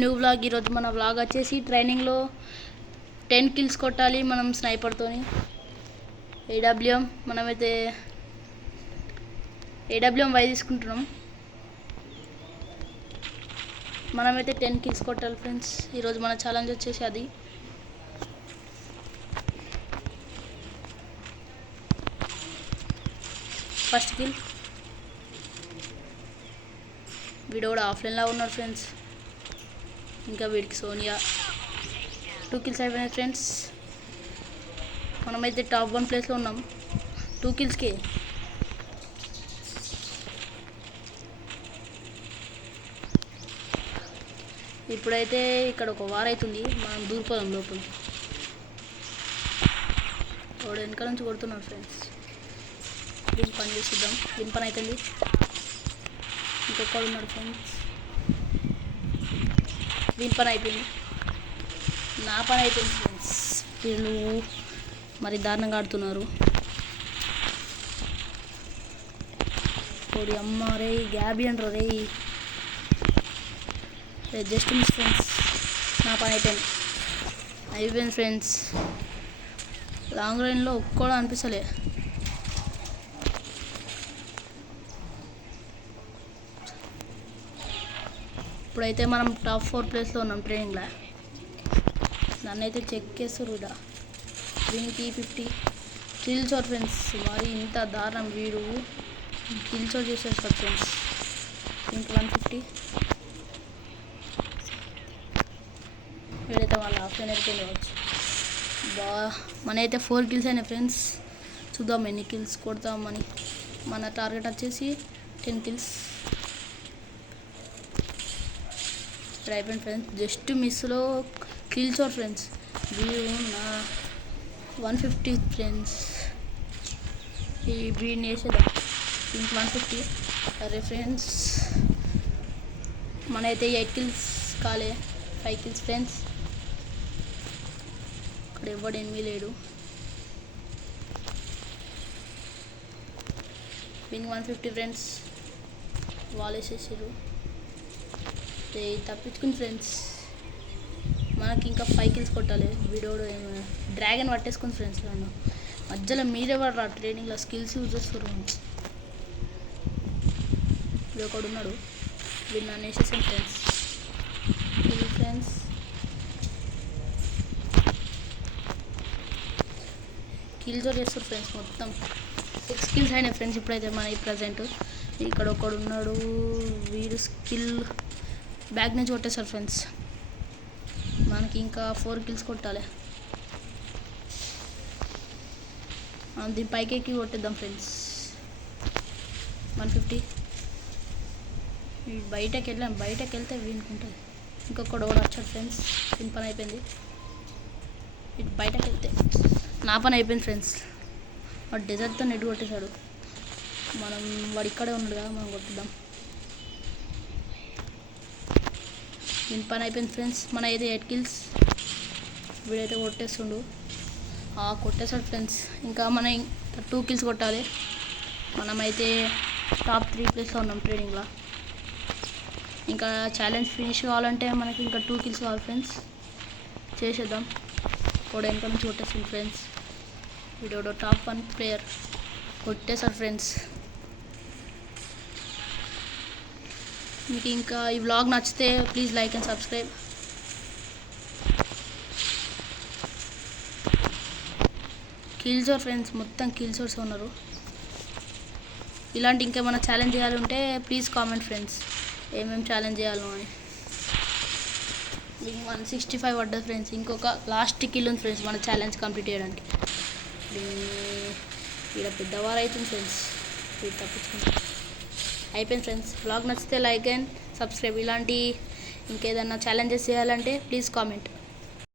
New vlog. ఈరోజు మన vlog వచ్చేసి ట్రైనింగ్లో 10 కిల్స్ కొట్టాలి మనం స్నైపర్తోని. ఏడబ్ల్యూఎం మనమైతే ఏడబ్ల్యూఎం వై తీసుకుంటున్నాం. మనమైతే 10 కిల్స్ కొట్టాలి ఫ్రెండ్స్. ఈరోజు మన ఛాలెంజ్ వచ్చేసి అది. ఫస్ట్ కిల్ వీడు కూడా ఆఫ్లైన్లా ఉన్నాడు ఫ్రెండ్స్. ఇంకా వీడికి సోనియా 2 కిల్స్ అయిపోయినాయి ఫ్రెండ్స్. మనమైతే టాప్ 1 ప్లేస్లో ఉన్నాం 2 కిల్స్కి. ఇప్పుడైతే ఇక్కడ ఒక వార్ అవుతుంది, మనం దూరిపోదాం లోపల. వాడు వెనకాల నుంచి కొడుతున్నాడు ఫ్రెండ్స్. దీని పని చేసిద్దాం. దీని పని అవుతుంది. ఇంకొకడు ఉన్నాడు ఫ్రెండ్స్. దీని పని అయిపోయింది. నా పని అయిపోయింది ఫ్రెండ్స్. వీళ్ళు మరి దారుణంగా ఆడుతున్నారు. ఓడి అమ్మ రే, గ్యాబీ అంటారు రే. Just miss friends. నా పని అయిపోయింది ఫ్రెండ్స్. లాంగ్ రేంజ్లో ఒక్కడో అనిపిస్తలే. ఇప్పుడైతే మనం టాప్ 4 ప్లేస్లో ఉన్నాం ట్రైనింగ్లో. నన్నైతే చెక్ చేస్తారు కూడా. దీనికి 50 కిల్స్ ఫ్రెండ్స్. మరి ఇంత దారుణం వీడు కిల్స్ చేసేస్తారు ఫ్రెండ్స్. దీనికి 150. వీడైతే వాళ్ళ ఆఫ్లైన్ అయిపోయింది కావచ్చు. మనైతే 4 కిల్స్ అయినాయి ఫ్రెండ్స్. చూద్దాం ఎన్ని కిల్స్ కొడతామని. మన టార్గెట్ వచ్చేసి 10 కిల్స్. ఇప్పుడు అయిపోయింది ఫ్రెండ్స్. జస్ట్ మిస్లో కిల్స్ ఫ్రెండ్స్. వీడు నా 150 ఫ్రెండ్స్. ఈ వీడిని వేసేదా దీనికి 150. సరే ఫ్రెండ్స్, మనైతే 8 కిల్స్ కాలే, 5 కిల్స్ ఫ్రెండ్స్. ఇక్కడ ఎవడు ఎనిమిది లేడు. దీనికి 150 ఫ్రెండ్స్. వాళ్ళు వేసేసారు. తప్పించుకుని ఫ్రెండ్స్. మనకి ఇంకా 5 కిల్స్ కొట్టాలి. వీడియోడు డ్రాగన్ పట్టేసుకుని ఫ్రెండ్స్. నన్ను మధ్యలో మీరే పడరా ట్రైనింగ్లో స్కిల్స్ యూజ్ చేస్తారు. వీడు ఒకడు ఉన్నాడు. వీడు నన్ను వేసేసాను ఫ్రెండ్స్. ఇది ఫ్రెండ్స్ కిల్స్ చేస్తారు ఫ్రెండ్స్. మొత్తం 6 కిల్స్ అయినాయి ఫ్రెండ్స్. ఇప్పుడైతే మన ఈ ప్రజెంట్ ఇక్కడ ఒకడు ఉన్నాడు. వీడు స్కిల్ బ్యాగ్ నుంచి కొట్టేశారు ఫ్రెండ్స్. మనకి ఇంకా 4 కిల్స్ కొట్టాలి. మనం దీని పైకి ఎక్కి కొట్టేద్దాం ఫ్రెండ్స్. 150. బయటకు వెళ్తే వీనుకుంటుంది. ఇంకొకడు కూడా వచ్చాడు ఫ్రెండ్స్. దీని పని అయిపోయింది. ఇటు బయటకు వెళ్తే నా పని అయిపోయింది ఫ్రెండ్స్. వాడు డెజర్ట్తో నెట్ కొట్టేశాడు. వాడు ఇక్కడే ఉన్నాడు కదా, మనం కొట్టుద్దాం. దీని పని అయిపోయింది ఫ్రెండ్స్. మన అయితే 8 కిల్స్. వీడైతే కొట్టేస్తుండు. కొట్టేశాడు ఫ్రెండ్స్. ఇంకా మన 2 కిల్స్ కొట్టాలి. మనమైతే టాప్ 3 ప్లేస్లో ఉన్నాం ట్రైనింగ్లో. ఇంకా ఛాలెంజ్ ఫినిష్ కావాలంటే మనకి ఇంకా 2 కిల్స్ కావాలి ఫ్రెండ్స్. చేసేద్దాం. కూడా వెనక నుంచి కొట్టేస్తుంది ఫ్రెండ్స్. వీడియో టాప్ 1 ప్లేయర్ కొట్టేశాడు ఫ్రెండ్స్. మీకు ఇంకా ఈ వ్లాగ్ నచ్చితే please like and subscribe. Kills friends, మొత్తం కిల్స్ ఉన్నారు. ఇలాంటి ఇంకేమైనా ఛాలెంజ్ చేయాలి ఉంటే ప్లీజ్ కామెంట్ ఫ్రెండ్స్, ఏమేమి ఛాలెంజ్ చేయాలో అని. మీకు 165 పడ్డది ఫ్రెండ్స్. ఇంకొక లాస్ట్ కిల్ ఉంది ఫ్రెండ్స్ మన ఛాలెంజ్ కంప్లీట్ చేయడానికి. ఇక్కడ పెద్దవారు అవుతుంది ఫ్రెండ్స్. ఇది తప్పించుకుంటాం. అయిపోయింది ఫ్రెండ్స్. వ్లాగ్ నచ్చితే లైక్ అండ్ సబ్స్క్రైబ్. ఇలాంటి ఇంకేదన్నా ఛాలెంజెస్ చేయాలంటే ప్లీజ్ కామెంట్.